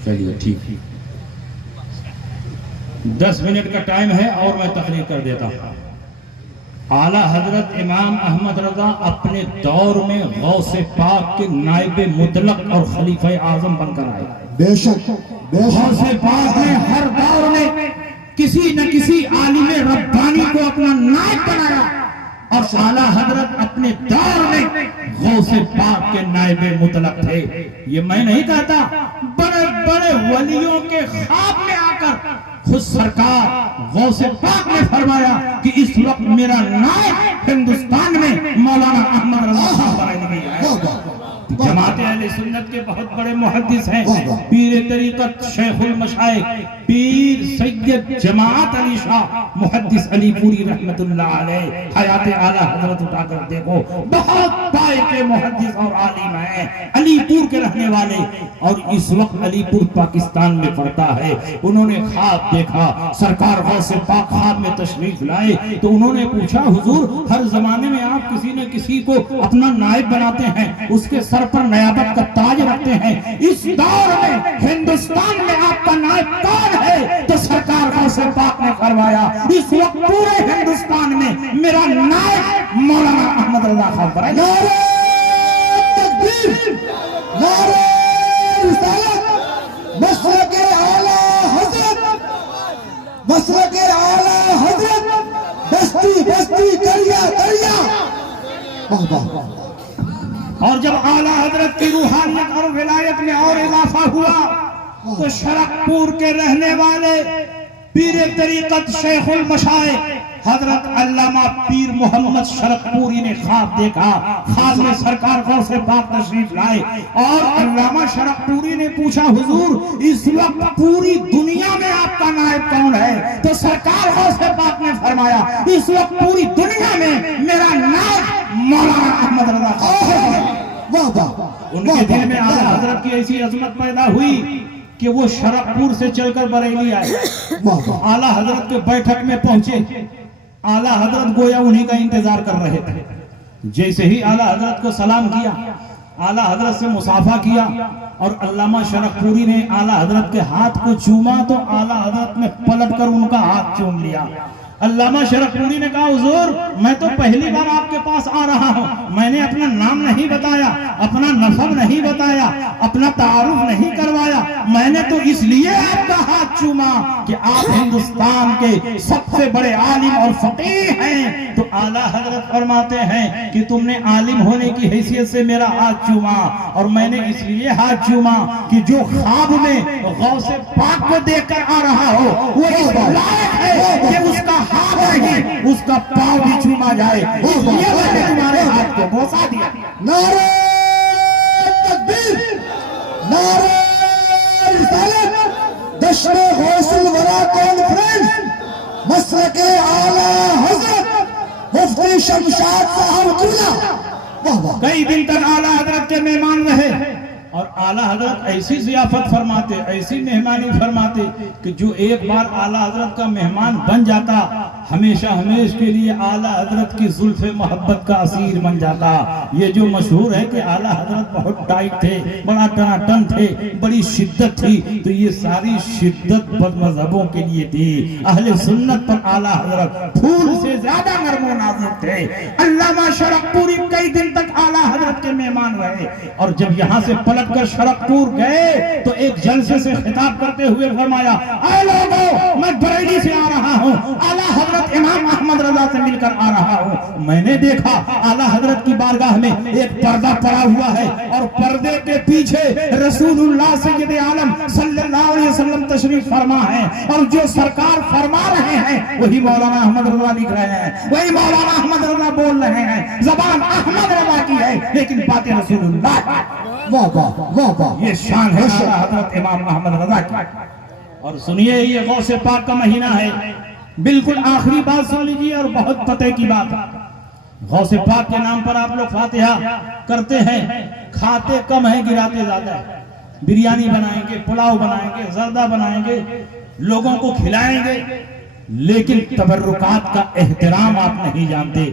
چلیے ٹھیک، 10 منٹ کا ٹائم ہے اور میں تقریر کر دیتا ہوں۔ اعلیٰ حضرت امام احمد رضا اپنے دور میں غوث پاک کے نائب مطلق اور خلیفہ اعظم بن کر آئے۔ بے شک غوث پاک نے ہر دور میں کسی نہ کسی عالم ربانی کو اپنا نائب بنایا، اور اعلیٰ حضرت اپنے دور میں غوث پاک کے نائب مطلق تھے۔ یہ میں نہیں کہتا، بڑے بڑے ولیوں کے خواب میں آ کر خود سرکار غوث پاک نے فرمایا کہ اس وقت میرا نائب ہندوستان میں مولانا احمد رضا صاحب بریلوی ہے۔ جماعت اہل سنت کے بہت بڑے محدث ہیں، پیر طریقت شیخ المشائخ پیر سید جماعت علی شاہ محدث علی پوری رحمت اللہ علیہ، حیات اعلیٰ حضرت اٹھا کر دیکھو، بہت بڑے کے محدث اور عالم ہیں، علی پور کے رہنے والے، اور اس وقت علی پور پاکستان میں پڑتا ہے۔ انہوں نے خواب دیکھا، سرکار غوث پاک خواب میں تشریف لائے تو انہوں نے پوچھا حضور ہر زمانے میں آپ کسی نہ کسی کو اپنا نائب بناتے ہیں، اس کے سر پر نیابت کا تاج رکھتے ہیں، اس دور میں ہندوستان میں آپ کا نائب کون ہے؟ تو سرکار غوث پاک نے فرمایا اس وقت پورے ہندوستان میں میرا نائب مولانا احمد رضا خان بریلوی۔ نعرہ تکبیر، نعرہ رسالت، مسلک اعلیٰ حضرت، مسلک اعلیٰ حضرت، بستی بستی دریا دریا۔ واہ واہ۔ اور جب اعلیٰ حضرت کی روحانیت اور ولایت میں اور اضافہ ہوا تو شرقپور کے رہنے والے پیر طریقت شیخ المشائخ حضرت علامہ پیر محمد شرقپوری نے خواب دیکھا، خواب میں سرکار غوث پاک تشریف لائے اور علامہ شرقپوری نے پوچھا حضور اس وقت پوری دنیا میں آپ کا نائب کون ہے؟ تو سرکار غوث پاک نے فرمایا اس وقت پوری دنیا میں میرا نائب مولانا احمد رضا خان ہے۔ واہ واہ۔ ان کے دل میں اعلیٰ حضرت کی ایسی عظمت پیدا ہوئی کہ وہ شرقپور سے چل کر بریلی آئے، اعلیٰ حضرت کے بیٹھک میں پہنچے، اعلیٰ حضرت گویا انہی کا انتظار کر رہے تھے۔ جیسے ہی اعلیٰ حضرت کو سلام کیا، اعلیٰ حضرت سے مصافحہ کیا اور علامہ شرقپوری نے اعلیٰ حضرت کے ہاتھ کو چوما تو اعلیٰ حضرت نے پلٹ کر ان کا ہاتھ چوم لیا۔ علامہ شرقپوری نے کہا حضور میں تو پہلی بار آپ کے پاس آ رہا ہوں، میں نے اپنا نام نہیں بتایا، اپنا نسب نہیں بتایا، اپنا تعارف نہیں کروایا، میں نے تو اس لیے آپ کا ہاتھ چوما کہ آپ ہندوستان کے سب سے بڑے عالم اور فقیہ ہیں۔ تو اعلیٰ حضرت فرماتے ہیں کہ تم نے عالم ہونے کی حیثیت سے میرا ہاتھ چوما اور میں نے اس لیے ہاتھ چوما کہ جو خواب میں غوث پاک کو دیکھ کر آ رہا ہو وہ اس لائق ہے کہ اس کا ہاتھ نہیں اس کا پاؤں بھی چوما جائے، اس لیے میں نے تمہارے ہاتھ کو بوسا دیا۔ نعرہ تکبیر، نعرہ رسالت، دشت غوث الورا کانفرنس، مسلک اعلیٰ حضرت مفتی شمشاد صاحب قبلہ۔ واہ واہ۔ کئی دن تک اعلیٰ حضرت کے مہمان رہے اور اعلیٰ حضرت ایسی ضیافت فرماتے، ایسی مہمانی فرماتے کہ جو ایک بار اعلیٰ حضرت کا مہمان بن جاتا ہمیشہ ہمیش کے لیے اعلیٰ حضرت کی زلف محبت کا اسیر بن جاتا۔ یہ جو مشہور ہے کہ اعلیٰ حضرت بہت ٹائٹ تھے، بڑا ٹناٹن تھے، بڑی شدت تھی، تو یہ ساری شدت بد مذہبوں کے لیے تھی۔ اہل سنت پر اعلیٰ حضرت پھول سے زیادہ نرم و نازک تھے۔ علامہ شرقپوری کئی دن تک اعلیٰ حضرت کے مہمان رہے اور جب یہاں سے پلٹ کر شرقپور گئے تو ایک جلسے سے خطاب کرتے ہوئے فرمایا اے لوگو میں بریلی سے آ رہا ہوں، اعلیٰ حضرت امام احمد رضا سے مل کر آ رہا ہوں۔ میں نے دیکھا اعلیٰ حضرت کی بارگاہ میں ایک پردہ پڑا ہوا ہے اور پردے کے پیچھے رسول اللہ سید عالم صلی اللہ علیہ وسلم تشریف فرما ہے اور جو سرکار فرما رہے ہیں وہی مولانا احمد رضا لکھ رہے ہیں، وہی مولانا احمد رضا بول رہے ہیں، زبان احمد رضا کی ہے لیکن باتیں رسول اللہ۔ واہ واہ واہ واہ۔ یہ شان ہے حضرت امام محمد رضا کی۔ اور سنیے یہ غوث پاک کا مہینہ ہے، بالکل آخری بات سن لیجیے اور بہت پتے کی بات ہے۔ غوث پاک کے نام پر آپ لوگ فاتحہ کرتے ہیں، کھاتے کم ہیں گراتے زیادہ ہیں۔ بریانی بنائیں گے، پلاؤ بنائیں گے، زردہ بنائیں گے، لوگوں کو کھلائیں گے، لیکن تبرکات کا احترام آپ نہیں جانتے۔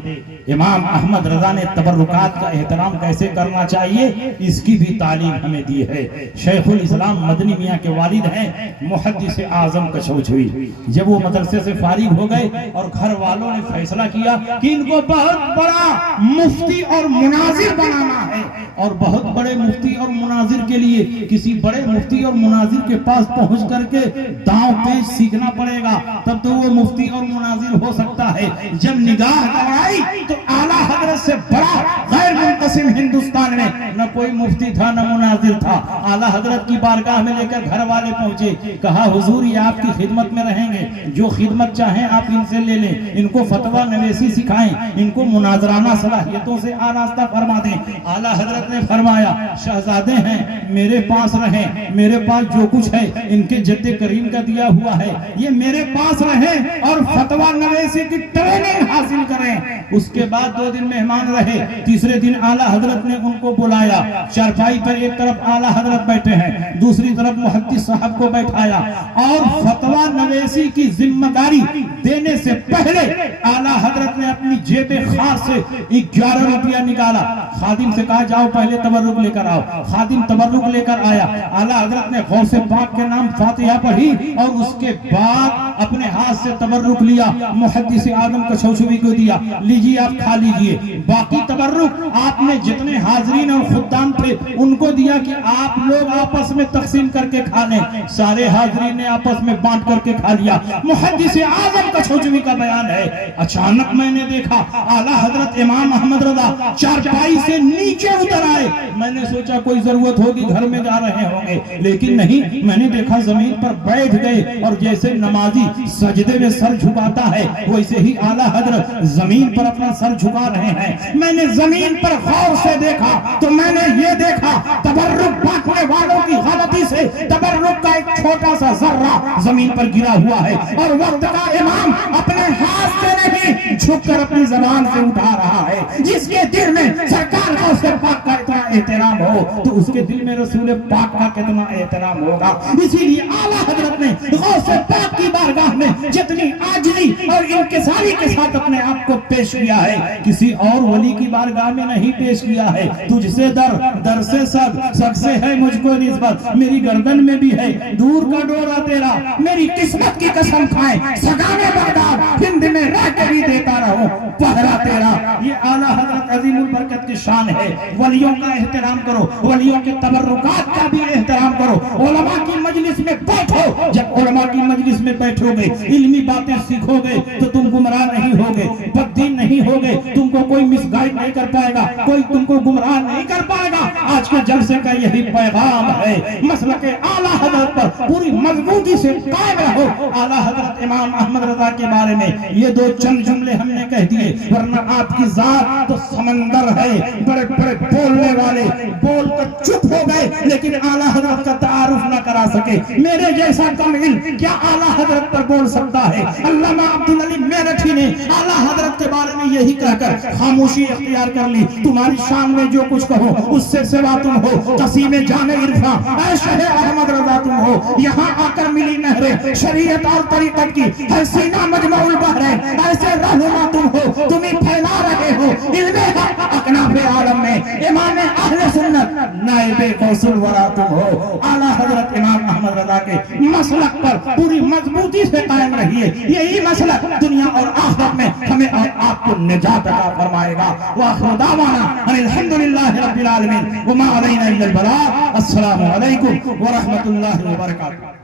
امام احمد رضا نے تبرکات کا احترام کیسے کرنا چاہیے اس کی بھی تعلیم ہمیں دی ہے۔ شیخ الاسلام مدنی میاں کے والد ہیں محدث اعظم کچھوچھوی۔ جب وہ مدرسے سے فارغ ہو گئے اور گھر والوں نے فیصلہ کیا کہ ان کو بہت بڑا مفتی اور مناظر بنانا ہے اور بہت بڑے مفتی اور مناظر کے لیے کسی بڑے مفتی اور مناظر کے پاس پہنچ کر کے داؤں پیش سیکھنا پڑے گا، تب تو وہ مفتی اور مناظر ہو سکتا ہے۔ جب نگاہ دوڑائی تو کہ اعلیٰ حضرت سے بڑا غیر منقسم ہندوستان میں نہ کوئی مفتی تھا نہ مناظر تھا. اعلیٰ حضرت کی بارگاہ میں لے کر گھر والے پہنچے, کہا حضور یہ آپ کی خدمت میں رہیں گے, جو خدمت چاہیں آپ ان سے لے لیں, ان کو فتویٰ نویسی سکھائیں, ان کو مناظرانہ صلاحیتوں سے آراستہ فرما دیں. اعلیٰ حضرت نے فرمایا شہزادے ہیں, میرے پاس رہیں, میرے پاس جو کچھ ہے ان کے جد کریم کا دیا ہوا ہے, یہ میرے پاس رہیں اور فتویٰ نویسی کی ٹریننگ حاصل کریں. اس کے بعد 2 دن مہمان رہے. تیسرے دن اعلیٰ حضرت نے ان کو بلایا. چارپائی پر ایک طرف اعلیٰ حضرت بیٹھے ہیں, دوسری طرف محدث صاحب کو بیٹھایا, اور فتویٰ نویسی کی ذمہ داری دینے سے پہلے اعلیٰ حضرت نے اپنی جیب خاص سے 11 روپیہ نکالا. خادم سے کہا جاؤ پہلے تبرک لے کر آؤ. خادم تبرک لے کر آیا. اعلیٰ حضرت نے غوث پاک کے نام فاتحہ پڑھی اور اس کے بعد اپنے ہاتھ سے تبرک لیا, محدث اعظم کچھوچھوی کو دیا, لیجیے آپ کھا لیجیے. باقی تبرک آپ نے جتنے حاضرین اور خدام تھے ان کو دیا کہ آپ لوگ آپس میں تقسیم کر کے کھا لیں. سارے حاضرین نے آپس میں بانٹ کر کے کھا لیا. محدث اعظم کچھوچھوی کا بیان ہے, اچانک میں نے دیکھا اعلیٰ حضرت امام احمد رضا چارپائی سے نیچے اتر آئے. میں نے سوچا کوئی ضرورت ہوگی, گھر میں جا رہے ہوں گے, لیکن نہیں, میں نے دیکھا زمین پر بیٹھ گئے, اور جیسے نمازی سجدے میں سر جھکاتا ہے ویسے ہی اعلیٰ حضرت زمین پر اپنا سر جھکا رہے ہیں. میں نے زمین پر غور سے دیکھا تو میں نے یہ دیکھا تبرک بانٹنے والوں کی غلطی سے تبرک کا ایک چھوٹا سا ذرہ زمین پر گرا ہوا ہے, اور وقت کا امام اپنے ہاتھ سے نہیں جھک کر اپنی زبان سے اٹھا رہا ہے. جس کے دل میں سرکار کا اس کے پاک کا اتنا احترام ہو تو اس کے دل میں رسول پاک کا کتنا احترام ہوگا. اسی لیے اعلیٰ حضرت نے غوث پاک کی بارگاہ میں جتنی عاجزی اور انکساری کے ساتھ اپنے آپ کو پیش کیا ہے کسی اور ولی کی بارگاہ میں نہیں پیش کیا ہے. تجھ سے در سے سگ سے ہے مجھ کو نسبت, میری گردن میں بھی ہے دور کا ڈورا تیرا, میری قسمت کی قسم کھائے سگانے بغداد ہند میں رہ کے بھی دیتا رہو پہرا تیرا. یہ اعلیٰ حضرت عظیم البرکت کی شان ہے. ولیوں کا احترام کرو, ولیوں کے تبرکات کا بھی احترام کرو. علماء کی مجلس میں بیٹھو, جب علماء کی مجلس میں بیٹھو گے علمی باتیں سیکھو گے تو تم گمراہ نہیں ہوگے, بددین نہیں ہوگے, تم کو کوئی مس گائیڈ نہیں کر پائے گا, کوئی تم کو گمراہ نہیں کر پائے گا. آج کے جلسے کا یہی پیغام ہے, مسلک اعلیٰ حضرت پر پوری مضبوطی سے قائم رہو. اعلیٰ حضرت امام احمد رضا کے بارے میں یہ 2 چند جملے ہم نے کہہ دیے, ورنہ آپ کی ذات تو سمندر ہے, بڑے بڑے بولنے والے بول کر چپ ہو گئے لیکن اعلیٰ حضرت کا تعارف نہ کرا سکے. میرے جیسا کم علم کیا اعلیٰ حضرت پر بول سکتا ہے؟ علامہ عبدالعلی میرٹھی نے اعلیٰ حضرت کے بارے میں یہی کہہ کر خاموشی اختیار کر لی, تمہاری شان میں جو کچھ کہو اس سے سوا تم ہو, قسیم جان عرفاں اے شہ احمد رضا تم ہو. یہاں آ کر ملی نہریں شریعت اور طریقت کی, ہے سینہ مجمع البحر, ایسے رہنما تم ہو, تم ہی پھیلا رہے ہو علم حق اکناف عالم میں. امام اہل سنت نائب غوث الورا تم ہو. اعلیٰ حضرت امام احمد رضا کے مسلک پر پوری مضبوطی سے قائم رہیے, یہی مسلک دنیا اور آخرت میں ہمیں اور آپ کو نجات عطا فرمائے گا. وآخر دعوانا ان الحمدللہ رب العالمین وما علینا الا البلاغ. السلام علیکم ورحمۃ اللہ وبرکاتہ.